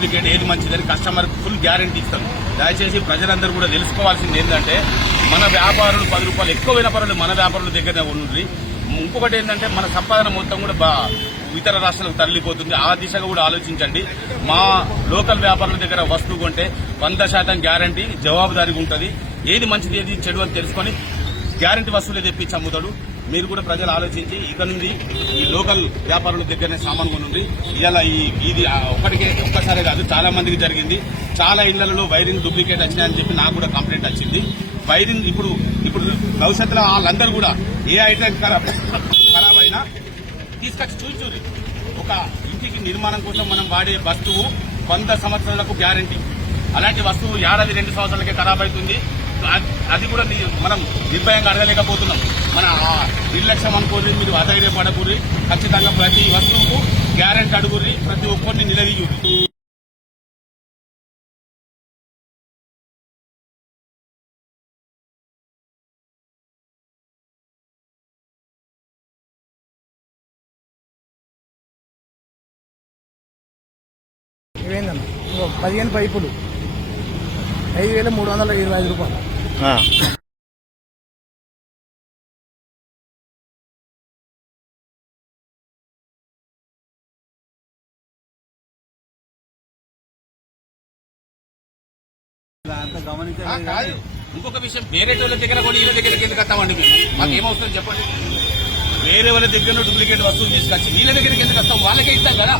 Duplicate ఏది మంచిదని customer full guarantee ఇస్తాం. దయచేసి ప్రజలందరూ కూడా తెలుసుకోవాల్సింది ఏంటంటే మన వ్యాపారులు 10 రూపాయలు ఎక్కువైన పర్వాలేదు మన వ్యాపారుల దగ్గరనే ఉండి. ఇంకొకటి ఏంటంటే మన సంపాదన మొత్తం కూడా ఇతర రాష్ట్రాలకు తరలిపోతుంది. ఆ దిశగా కూడా ఆలోచించండి. మా లోకల్ వ్యాపారుల దగ్గర వస్తువు కొంటే 100% గ్యారంటీ జవాబుదారీగా ఉంటుంది. ఏది మంచిది ఏది చెడు అని తెలుసుకొని గ్యారంటీ వస్తువులే తెప్పించి అమ్ముతాడు. మీరు కూడా ప్రజలు ఆలోచించి ఇక నుండి ఈ లోకల్ వ్యాపారుల దగ్గరనే సామాన్ కొనుంది. ఇలా ఇది ఒక్కసారి కాదు, చాలా మందికి జరిగింది. చాలా ఇళ్లలో వైరింగ్ డూప్లికేట్ వచ్చినాయని చెప్పి నాకు కూడా కంప్లైంట్ వచ్చింది. వైరింగ్ ఇప్పుడు భవిష్యత్తులో వాళ్ళందరూ కూడా ఏ ఐటమ్ ఖరాబ్ అయినా తీసుకొచ్చి చూసి ఒక ఇంటికి నిర్మాణం కోసం మనం వాడే వస్తువు 100 సంవత్సరాలకు గ్యారంటీ. అలాంటి వస్తువు 2 సంవత్సరాలకే ఖరాబ్ అవుతుంది. అది కూడా మనం నిర్భయంగా అడగలేకపోతున్నాం. మన నిర్లక్ష్యం అనుకోరి, మీరు అధైర్యపడకూరి. ఖచ్చితంగా ప్రతి వస్తువుకు గ్యారెంటీ అడుగురి, ప్రతి ఒక్కరిని నిలదీయురి. ఇవేందన్నా 15 పైపులు 5,325 రూపాయలు. ఇంకొక విషయం, వేరే వాళ్ళ దగ్గర కూడా వీళ్ళ దగ్గరికి ఎందుకు వస్తామండి మేము? మాకు ఏమవుతుంది చెప్పండి. వేరే వాళ్ళ దగ్గర డూప్లికేట్ వస్తువులు తీసుకొచ్చి వీళ్ళ దగ్గరికి ఎందుకు వస్తాం? వాళ్ళకే ఇస్తాం కదా.